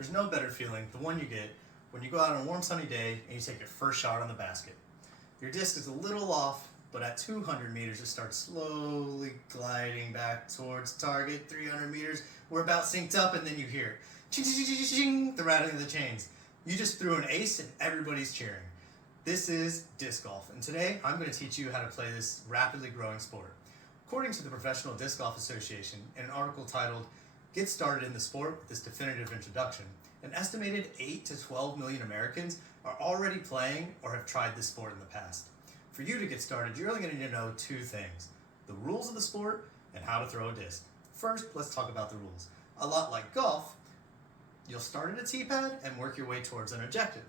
There's no better feeling than the one you get when you go out on a warm sunny day and you take your first shot on the basket. Your disc is a little off, but at 200 meters it starts slowly gliding back towards target. 300 meters, we're about synced up, and then you hear ching, ching, ching, ching, ching, the rattling of the chains. You just threw an ace and everybody's cheering. This is disc golf, and today I'm going to teach you how to play this rapidly growing sport. According to the Professional Disc Golf Association, in an article titled "Get Started in the Sport with This Definitive Introduction," an estimated 8 to 12 million Americans are already playing or have tried this sport in the past. For you to get started, you're only going to need to know two things: the rules of the sport and how to throw a disc. First, let's talk about the rules. A lot like golf, you'll start at a tee pad and work your way towards an objective.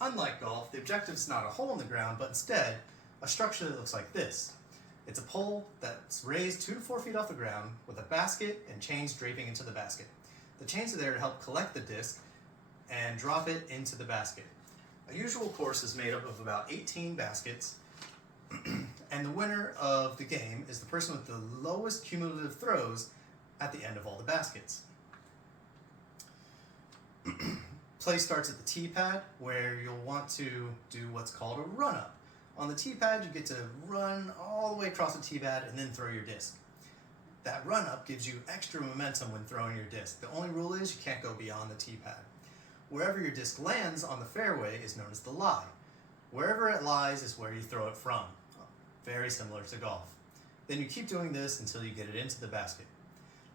Unlike golf, the objective is not a hole in the ground, but instead a structure that looks like this. It's a pole that's raised 2 to 4 feet off the ground with a basket and chains draping into the basket. The chains are there to help collect the disc and drop it into the basket. A usual course is made up of about 18 baskets, and the winner of the game is the person with the lowest cumulative throws at the end of all the baskets. Play starts at the tee pad, where you'll want to do what's called a run-up. On the tee pad, you get to run all the way across the tee pad and then throw your disc. That run-up gives you extra momentum when throwing your disc. The only rule is you can't go beyond the tee pad. Wherever your disc lands on the fairway is known as the lie. Wherever it lies is where you throw it from. Very similar to golf. Then you keep doing this until you get it into the basket.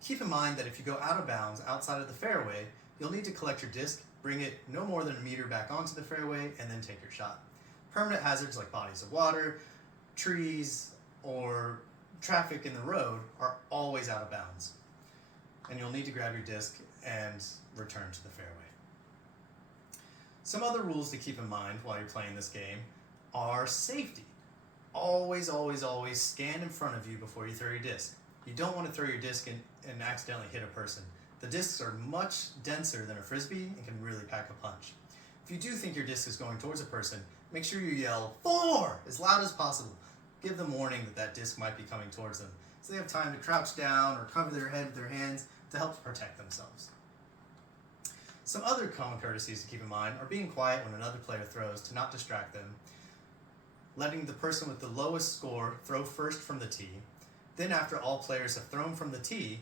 Keep in mind that if you go out of bounds outside of the fairway, you'll need to collect your disc, bring it no more than a meter back onto the fairway, and then take your shot. Permanent hazards like bodies of water, trees, or traffic in the road are always out of bounds. And you'll need to grab your disc and return to the fairway. Some other rules to keep in mind while you're playing this game are safety. Always, always, always scan in front of you before you throw your disc. You don't want to throw your disc and accidentally hit a person. The discs are much denser than a frisbee and can really pack a punch. If you do think your disc is going towards a person, make sure you yell "4" as loud as possible. Give them warning that that disc might be coming towards them, so they have time to crouch down or cover their head with their hands to help protect themselves. Some other common courtesies to keep in mind are being quiet when another player throws to not distract them, letting the person with the lowest score throw first from the tee, then after all players have thrown from the tee,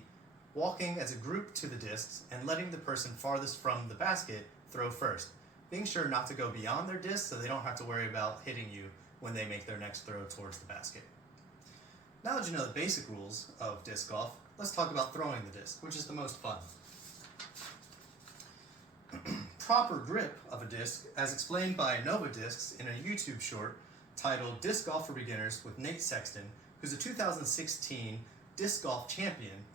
walking as a group to the discs and letting the person farthest from the basket throw first, being sure not to go beyond their disc so they don't have to worry about hitting you when they make their next throw towards the basket. Now that you know the basic rules of disc golf, let's talk about throwing the disc, which is the most fun. Proper grip of a disc, as explained by Nova Discs in a YouTube short titled "Disc Golf for Beginners" with Nate Sexton, who's a 2016 disc golf champion.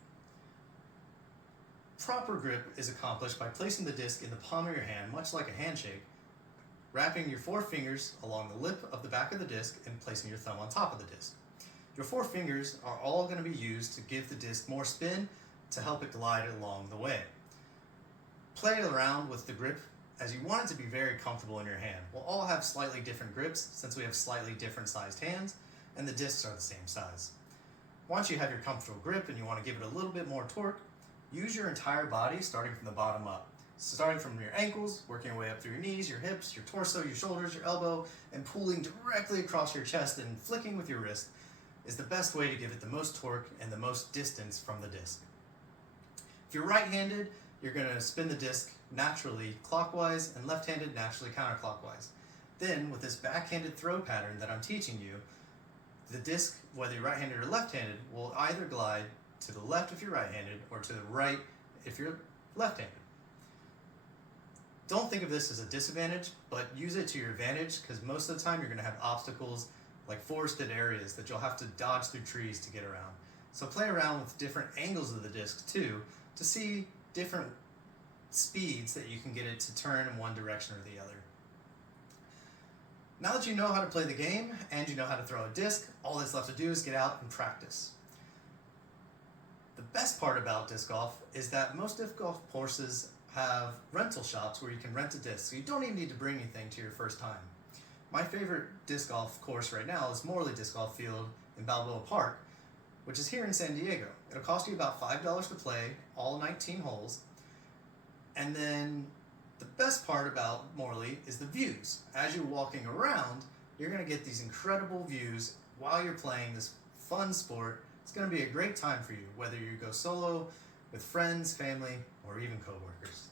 Proper grip is accomplished by placing the disc in the palm of your hand, much like a handshake, wrapping your 4 fingers along the lip of the back of the disc and placing your thumb on top of the disc. Your 4 fingers are all going to be used to give the disc more spin to help it glide along the way. Play around with the grip as you want it to be very comfortable in your hand. We'll all have slightly different grips since we have slightly different sized hands and the discs are the same size. Once you have your comfortable grip and you want to give it a little bit more torque, use your entire body starting from the bottom up. Starting from your ankles, working your way up through your knees, your hips, your torso, your shoulders, your elbow, and pulling directly across your chest and flicking with your wrist is the best way to give it the most torque and the most distance from the disc. If you're right-handed, you're going to spin the disc naturally clockwise and left-handed naturally counterclockwise. Then, with this backhanded throw pattern that I'm teaching you, the disc, whether you're right-handed or left-handed, will either glide to the left if you're right-handed or to the right if you're left-handed. Don't think of this as a disadvantage, but use it to your advantage because most of the time you're going to have obstacles like forested areas that you'll have to dodge through trees to get around. So play around with different angles of the disc too to see different speeds that you can get it to turn in one direction or the other. Now that you know how to play the game and you know how to throw a disc, all that's left to do is get out and practice. The best part about disc golf is that most disc golf courses have rental shops where you can rent a disc, so you don't even need to bring anything to your first time. My favorite disc golf course right now is Morley Disc Golf Field in Balboa Park, which is here in San Diego. It'll cost you about $5 to play all 19 holes, And then the best part about Morley is the views. As you're walking around, you're going to get these incredible views while you're playing this fun sport. It's going to be a great time for you, whether you go solo, with friends, family, or even coworkers.